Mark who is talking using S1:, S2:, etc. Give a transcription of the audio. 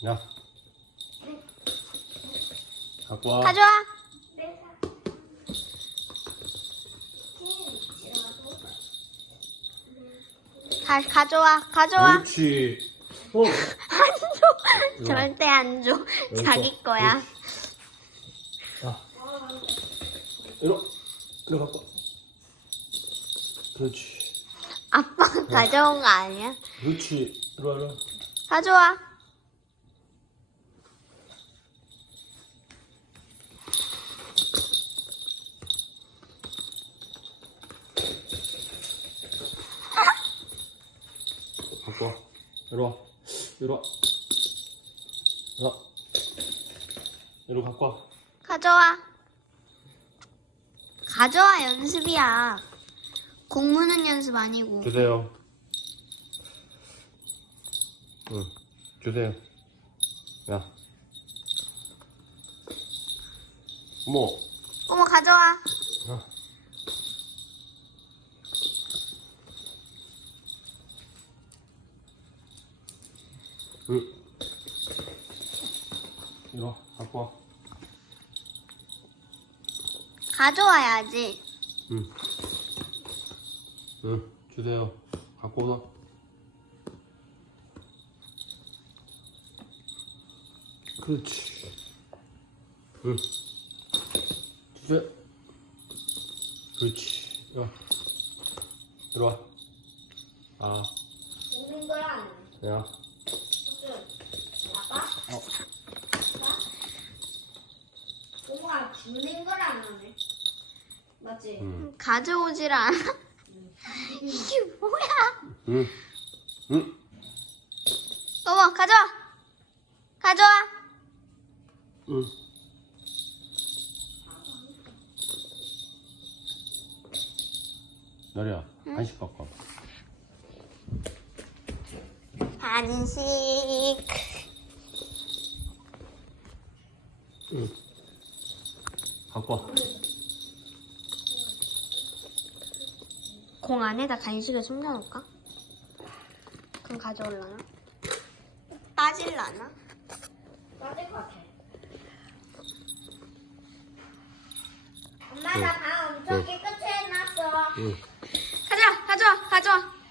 S1: 야, 갖고 와.
S2: 가져와. 가져와.
S1: 그렇지.
S2: 안 줘. 절대 안 줘. 자기 거야.
S1: 자, 이리 갖고 와. 그렇지.
S2: 아빠가 가져온 거 아니야?
S1: 그렇지. 이리 와.
S2: 가져와.
S1: 갖고 와. 이리 와. 이리 와. 자, 이리 갖고 와.
S2: 가져와. 가져와 연습이야. 공부는 연습 아니고.
S1: 주세요. 응, 주세요. 야.
S2: 어머 가져와.
S1: 자. 응. 이리 와, 갖고 와.
S2: 가져와야지.
S1: 응. 응, 주세요. 갖고 오라. 그렇지. 응. 주세요. 그렇지. 야. 들어와. 아.
S2: 먹는 거야 안 해?
S1: 야.
S2: 아빠? 아빠? 엄마가 죽는 걸 안 하네. 맞지? 가져오질 않아. 이게 뭐야?
S1: 응. 응.
S2: 어머 가져와. 가져와.
S1: 응. 나리야, 간식 갖고 와봐.
S2: 간식.
S1: 응. 갖고 와.
S2: 공 안에다 간식을 숨겨놓을까? 그럼 가져올라나? 빠질라나? 빠질 것 같아. 엄마 나 방 엄청 깨끗이 해놨어.
S1: 응.
S2: 가져와.